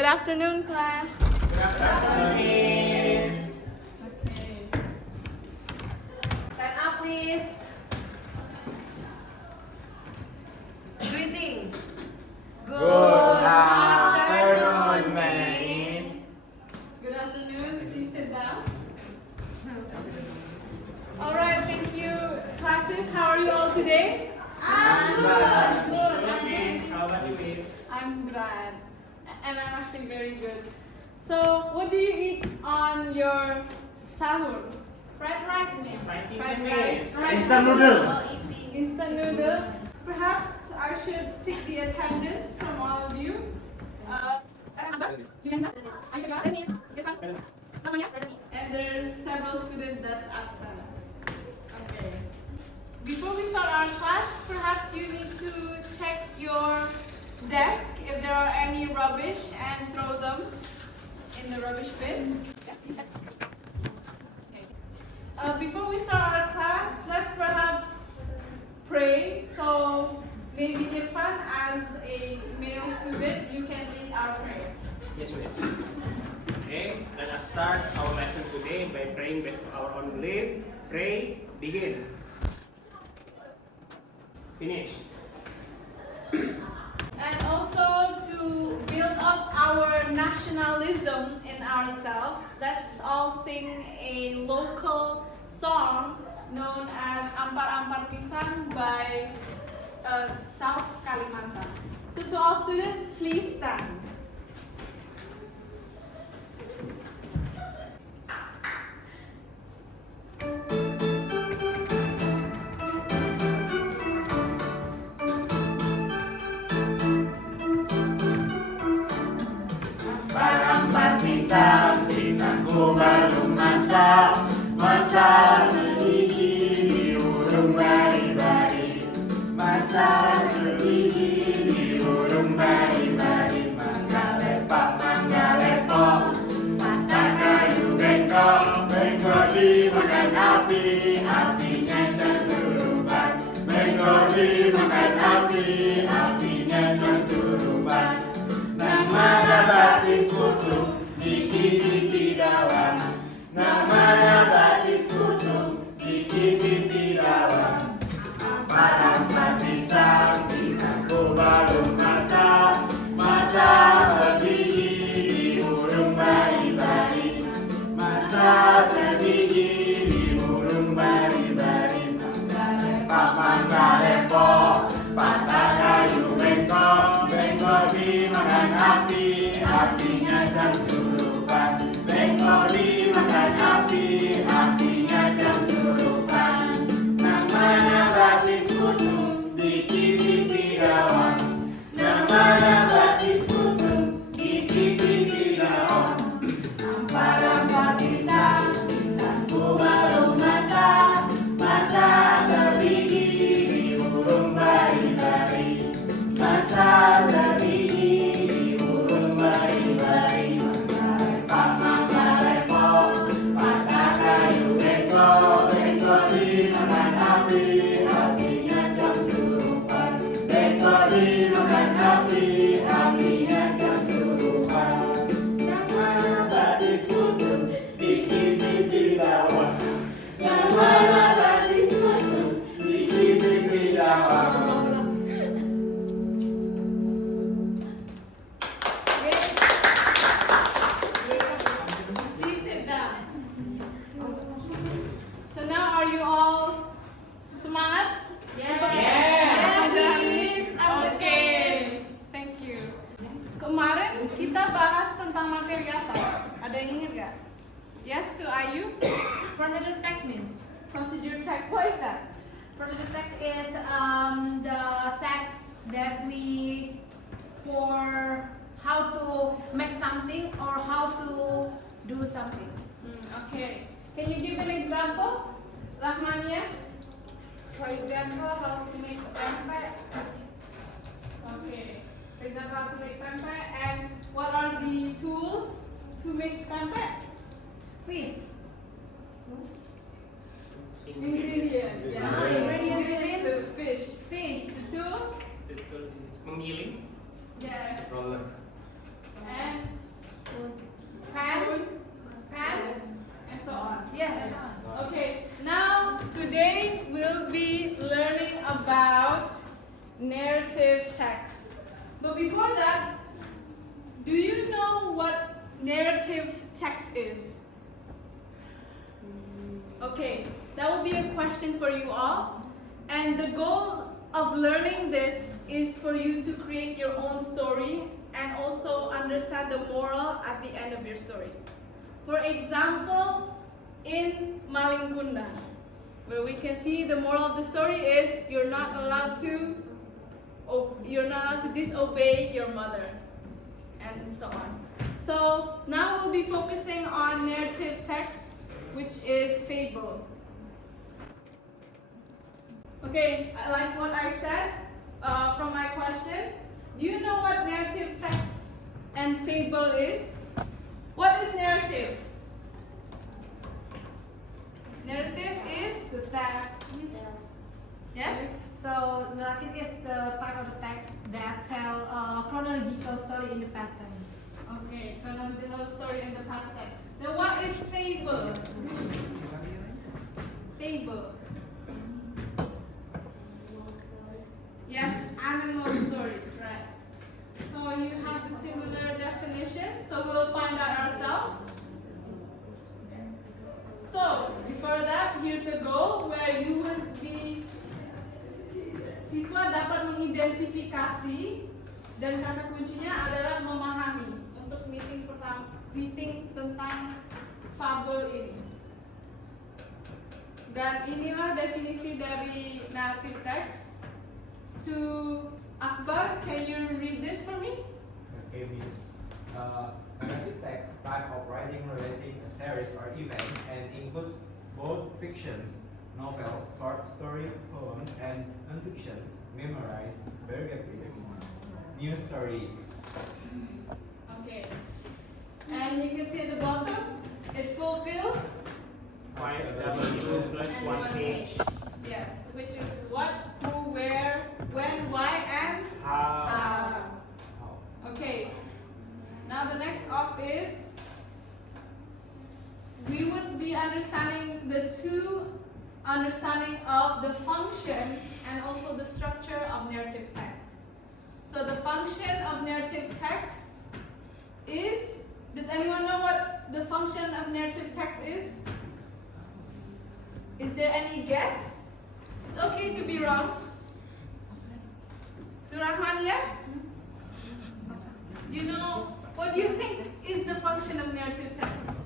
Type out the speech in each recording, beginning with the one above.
Good afternoon, class. Good afternoon. Okay. Stand up, please. Greeting. Good afternoon, Miss. Good afternoon. Please sit down. All right, thank you, classes. How are you all today? I'm good. Good, Miss. How about you, Miss? I'm glad, and I'm actually very good. So, what do you eat on your sahur? Fried rice, miss. Fried rice. Instant noodle. Instant noodle. Perhaps I should take the attendance from all of you. And there's several students that's absent. Okay. Before we start our class, perhaps you need to check your desk if there are any rubbish and throw them in the rubbish bin. Before we start our class, let's perhaps pray. So maybe Irfan, as a male student, you can lead our prayer. Yes, Miss. Okay, let us start our lesson today by praying based on our own belief. Pray, begin. Finish. And also to build up our nationalism in ourselves, let's all sing a local song known as Ampar-Ampar Pisang by South Kalimantan. So to all students, please stand. Ampar-ampar pisang, pisangku belum masak. Masak sedikit di urung bari-bari. Masak sedikit di urung bari-bari. Mangga lepok, mata kayu bengkok. Bengkok dimakan api, apinya centuruban. Bengkok dimakan api, apinya centuruban. Nama batis kutu dikit-dikit dawan. Nama batis kutu dikit-dikit dawan. Ampar-ampar pisang, pisangku belum masak. Masak sedikit di urung bari-bari. Masak sedikit di urung bari-bari. Mangga lepok, patah kayu bengkok. Bengkok dimakan api, apinya centuruban. Bengkok dimakan api, apinya centuruban. Nama batis kutu dikit-dikit dawan. Nama batis kutu dikit-dikit dawan. Ampar-ampar pisang, pisangku belum masak. Masak sedikit di urung bari-bari. Masak sedikit di urung bari-bari. Mangga lepok, patah kayu bengkok. Bengkok dimakan api, apinya centuruban. Bengkok dimakan api, apinya centuruban. Nama batis kutu dikit-dikit dawan. Nama batis kutu dikit-dikit dawan. Please sit down. So now are you all semangat? Yes. Okay. Thank you. Kemarin kita bahas tentang materi apa? Ada yang ingat gak? Yes to Ayu. Procedure text, miss. Procedure text. What is that? Procedure text is the text that we for how to make something or how to do something. Okay. Can you give an example? Rahmania? For example, how to make pempek. Okay. For example, how to make pempek, and what are the tools to make pempek? Fish. Ingredient. Yeah. Ingredients you Ingredients, mean? the fish. Fish. The tools? Menggiling. Yes. Roller. and Spoon. spoon, Pen. and so on. Yes. Okay, now today we'll be learning about narrative text. But before that, do you know what narrative text is? Okay, that will be a question for you all. And the goal of learning this is for you to create your own story and also understand the moral at the end of your story. For example, in Malingkunda, where we can see the moral of the story is you're not allowed to disobey your mother, and so on. So now we'll be focusing on narrative text, which is fable. Okay, I like what I said from my question. Do you know what narrative text and fable is? What is narrative? Narrative is The text. yes. So narrative is the part of the text that tell a chronological story in the past tense. Okay, chronological story in the past tense. Then what is fable? Fable. Yes, animal story, right. So you have the similar definition, so we'll find out ourselves. So, before that, here's the goal where you would be siswa dapat mengidentifikasi dan kata kuncinya adalah memahami untuk meeting tentang fabel ini. Dan inilah definisi dari narrative text. To Akbar, can you read this for me? Okay, Miss. Narrative text type of writing relating a series or events and includes both fictions, novel, short story, poems, and non-fictions, memoirs, biographies, news stories. Okay. And you can see at the bottom, it fulfills 5W plus and 1 page. Yes, which is what, who, where, when, why, and How? Okay. Now the next off is we would be understanding the two understanding of the function and also the structure of narrative text. So the function of narrative text is, does anyone know what the function of narrative text is? Is there any guess? It's okay to be wrong. To Rahman, yeah? You know, what do you think is the function of narrative text?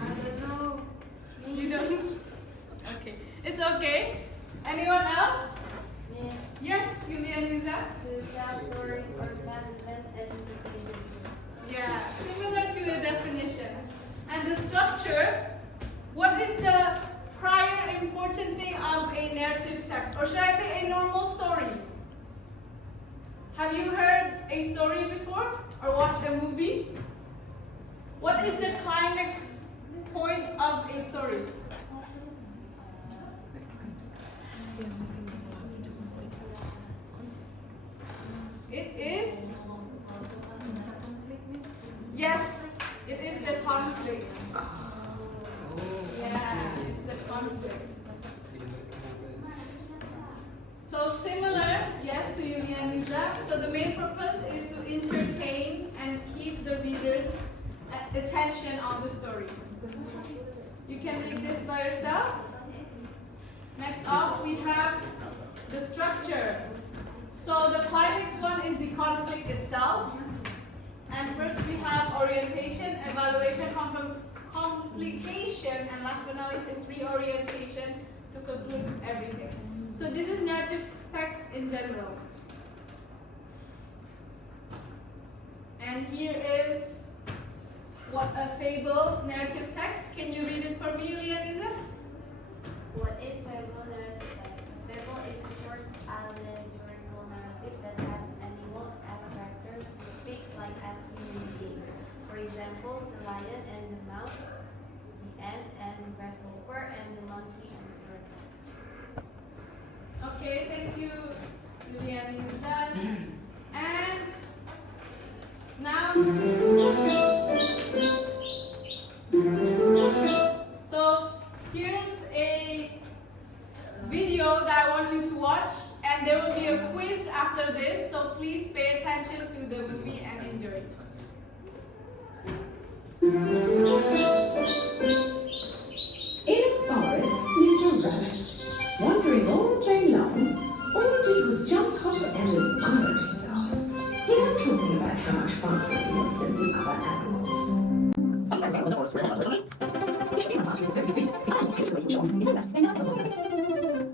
I don't know. You don't? Okay. It's okay. Anyone else? Yes, Julianiza? To tell stories or past events and entertain the readers. Yeah, similar to the definition. And the structure, what is the prior important thing of a narrative text? Or should I say a normal story? Have you heard a story before? Or watched a movie? What is the climax point of a story? It is, yes, it is the conflict. Yeah, it's the conflict. So similar, yes, to Julianiza. So the main purpose is to entertain and keep the reader's attention on the story. You can read this by yourself. Next off, we have the structure. So the climax one is the conflict itself. And first we have orientation, evaluation, complication, and last but not least is reorientation to conclude everything. So this is narrative text in general. And here is what a fable narrative text. Can you read it for me, Lianiza? What is fable narrative text? Fable is a short allegorical narrative that has animals as characters who speak like human beings. For example, the lion and the mouse, the ant and the grasshopper, and the monkey and the turtle. Okay, thank you, Julianiza. So here's a video that I want you to watch, and there will be a quiz after this, so please pay attention to the movie and enjoy it. In a forest lived a rabbit. Wandering all day long, all he did was jump up and admire himself. He loved talking about how much faster he was than the other animals.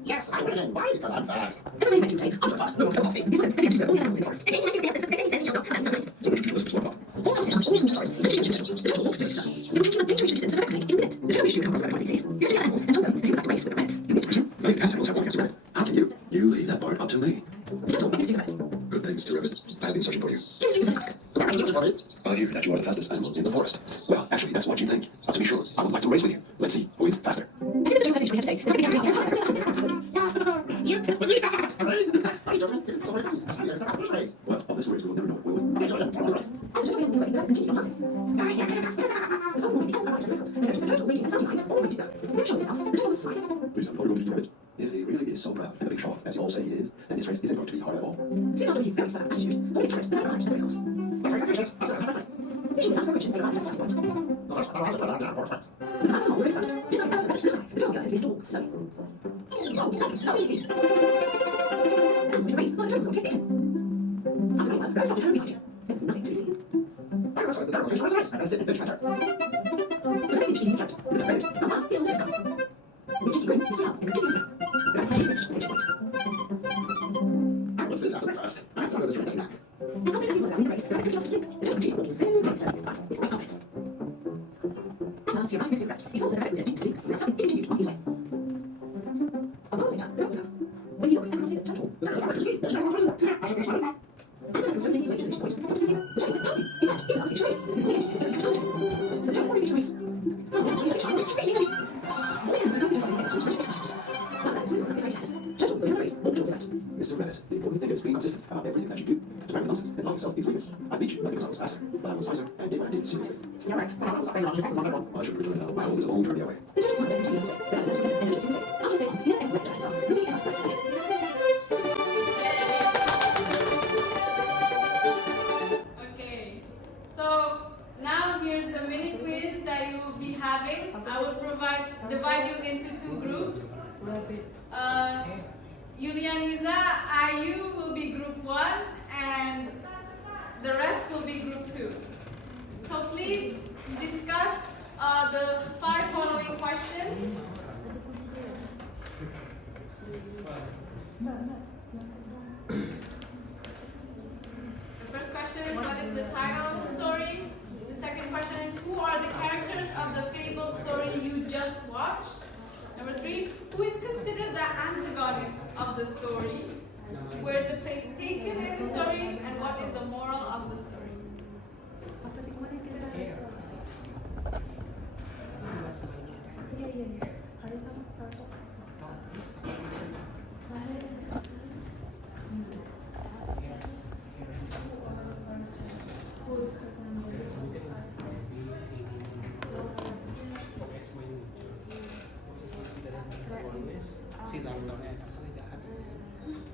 Yes, I win. Why? Because I'm fast. Everybody makes him say, I'm fast, no, I'm fast. He's one of the very all the animals in the forest. So what should you do? Let's swap up. All those animals, all the animals in the forest, the turtle walked very slowly. The turtle came up dangerously sense of overcoming in minutes. The turtle wished to become one of the days. The other animals had told them they would have to race with the rabbit. You need to pursue. Maybe fast animals have one against the rabbit. How can you? You leave that part up to me. The turtle went to the rabbit. Good day, Mr. Rabbit. I have been searching for you. He was the fastest. Are you looking for me? I hear that you are the fastest animal in the forest. Well, actually, that's what you think. But to be sure, I would like to race with you. Let's see who is faster. As soon as the turtle finished what he had to say, everybody got You with me? A race? Are you joking? This is already fast. Race. Well, all this race we will never know, will we? Okay, join the race. After the turtle began to continue on laughing. The following morning, the animals arrived at the racehorse and noticed the turtle waiting at some time, all ready to go. Then showing himself, the turtle was smiling. Please tell me, are you going to do it? If he really is so proud and a big show-off, as you all say he is, then this race isn't going to be hard at all. Soon after his very stubborn attitude, holding a carrot, the arrived at the racehorse. Fishing without directions, they arrived at the starting point. With an animal on the roadside, just like the turtle began to begin to walk slowly. Oh, that was so easy. Animals were to race, while the turtles were to get bitten. After a while, the rabbit stopped at home behind him. There was nothing to be seen. That's right, the turtle fish was right. I gotta sit and finish my turn. The rabbit finished eating his carrot, looked at the road, how far he saw the turtle come. With a cheeky grin, he stood up and continued on. The rabbit finally reached the finishing point. I will sit after breakfast. I started this race nap. As often as he was out in the race, the rabbit drifted off to sleep. The turtle continued walking very, very slowly, but with great confidence. At last, he arrived next to the rabbit. He saw that the rabbit was empty to sleep, and that's why he continued on his way. A while later, the rabbit woke up. When he looked, everyone see the turtle. As the rabbit was slowly making his way to the finishing point, what does he see? The turtle went past him. In fact, he was about to finish the race. It was weird. The turtle already finished the race. Suddenly, he finished the race. All the animals were very excited. While the rabbit was moving around the race, the turtle went in the race, walked towards the rabbit. Mr. Rabbit, the important thing is being consistent about everything that you do. To practice nonsense and allow yourself these weakness. I beat you not because I was faster, but I was wiser and did what I did seriously. You're right. I was already on the fastest one ever. I should return now. My home is a long journey away. The turtle smiled and continued on his way. The rabbit learned to listen and noticed his mistake. After they won, he never ever recognised himself. Nobody ever noticed again. Okay, so now here's the mini quiz that you will be having. I will divide you into two groups. Yulianiza, Ayu will be group 1 and the rest will be group 2. So please discuss the 5 following questions. The first question is, what is the title of the story? The second question is, who are the characters of the fabled story you just watched? Number 3, who is considered the antagonist of the story? Where is the place taken in the story? And what is the moral of the story?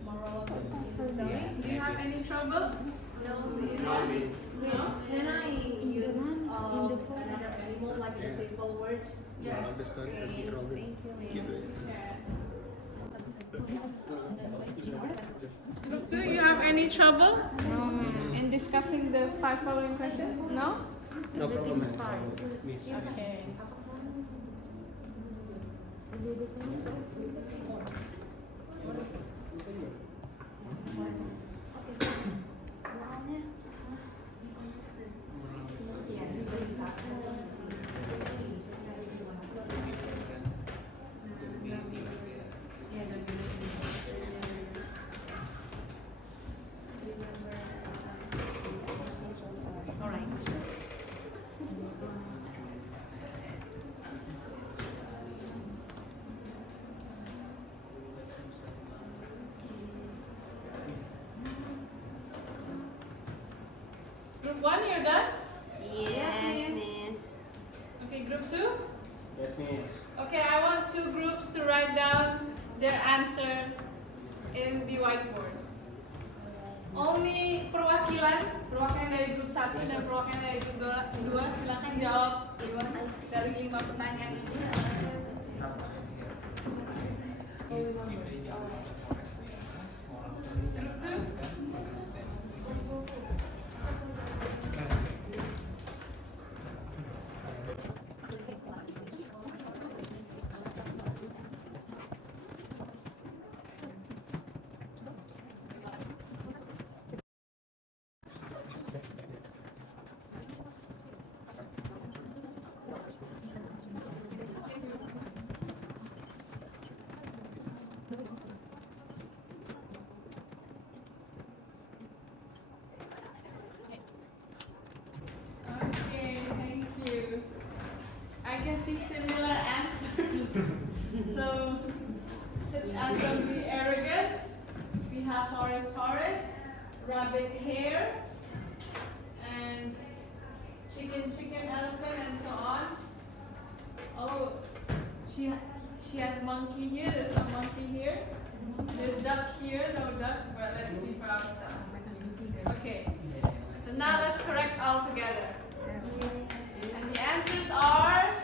Moral of the story. Do you have any trouble? Miss, can I use another animal like the simple words? Yes. Okay, thank you, Miss. Group 2, you have any trouble in discussing the 5 following questions? No? No problem. Okay. Group 1, you're done? Yes, Miss. Okay, I want two groups to write down their answer in the whiteboard. Only perwakilan dari grup 1 dan perwakilan dari grup 2 silakan jawab dari 5 pertanyaan ini. Grup 2. Okay, thank you. I can see similar answers. So, such as don't be arrogant, we have forest, rabbit hair, and chicken, elephant, and so on. Oh, she has monkey here, there's no monkey here. There's duck here, no duck, but let's see for ourselves. Okay, so now let's correct all together. And the answers are,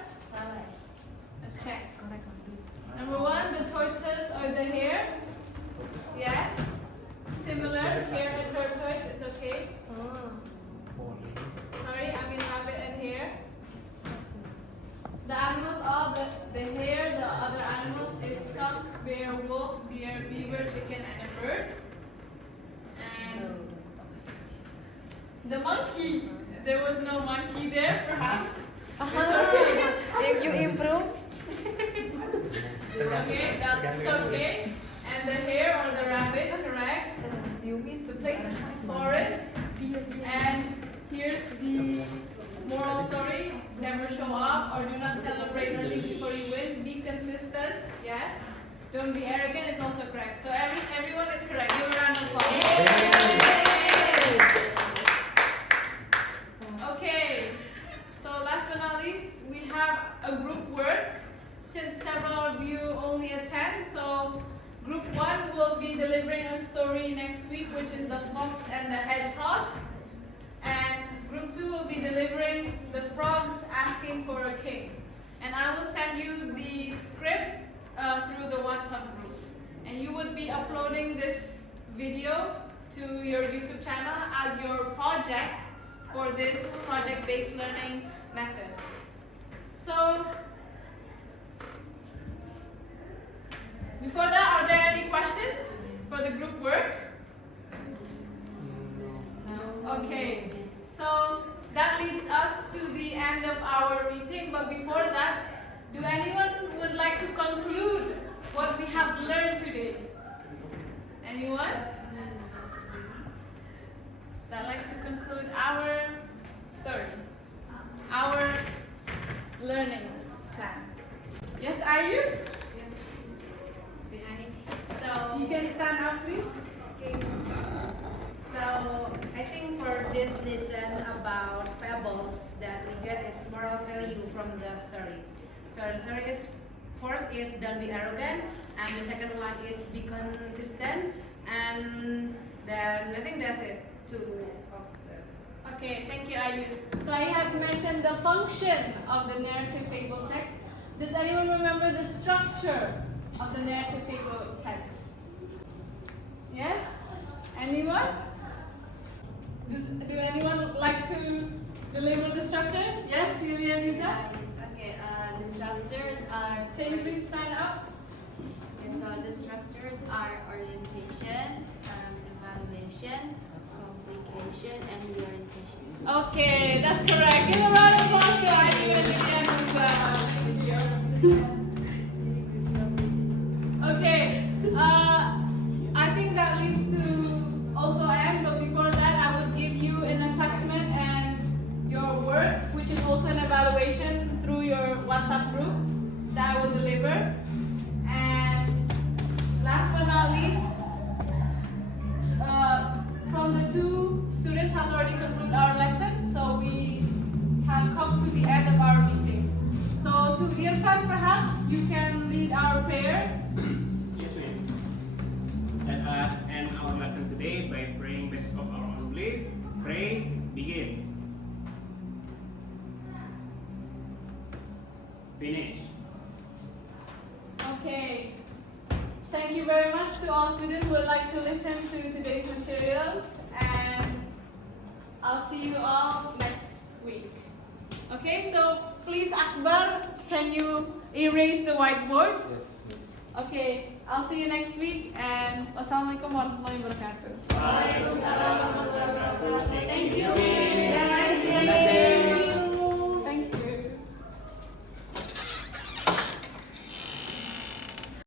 let's check. Number 1, the tortoise or the hare. Yes. Similar, hare and tortoise is okay. Sorry, I mean rabbit and hare. The animals are the hare, the other animals is skunk, bear, wolf, deer, beaver, chicken, and a bird. And the monkey, there was no monkey there, perhaps. If you improve, Okay, that's okay. And the hare or the rabbit, correct? The place is forest. And here's the moral story: never show off or do not celebrate or leave before you win. Be consistent. Yes. Don't be arrogant is also correct. So everyone is correct. Give a round of applause. Okay. So last but not least, we have a group work. Since several of you only attend, so group 1 will be delivering a story next week, which is the fox and the hedgehog. And group 2 will be delivering the frogs asking for a king. And I will send you the script through the WhatsApp group. And you would be uploading this video to your YouTube channel as your project for this project-based learning method. So, before that, are there any questions for the group work? No. Okay. So that leads us to the end of our meeting. But before that, do anyone would like to conclude what we have learned today? Anyone? That like to conclude our story, our learning plan? Yes, are you? So you can stand up, please. okay. So I think for this lesson about fables that we get is moral value from the story. So the story is, first is don't be arrogant, and the second one is be consistent, and then I think that's it. Okay, thank you, Ayu. So Ayu has mentioned the function of the narrative fable text. Does anyone remember the structure of the narrative fable text? Yes? Anyone? Do anyone like to deliver the structure? Yes, Yulia, Lisa? Okay, the structures are. Can you please stand up? Okay, so the structures are orientation, evaluation, complication, and reorientation. Okay, that's correct. Give a round of applause to Ayu and Yulia. Thank you. Okay, I think that leads to also end, but before that I will give you an assessment and your work, which is also an evaluation through your WhatsApp group that I will deliver. And last but not least, from the 2 students has already concluded our lesson, so we have come to the end of our meeting. So to hear Irfan, perhaps you can lead our prayer. Yes, miss. Let us end our lesson today by praying based of our own belief. Pray, begin. Finish. Okay. Thank you very much to all students who would like to listen to today's materials, and I'll see you all next week. Okay, so please Akbar, can you erase the whiteboard? Yes, miss. Okay, I'll see you next week, and wassalamualaikum warahmatullahi wabarakatuh. Waalaikumsalam warahmatullahi wabarakatuh. Thank you, Miss. Thank you.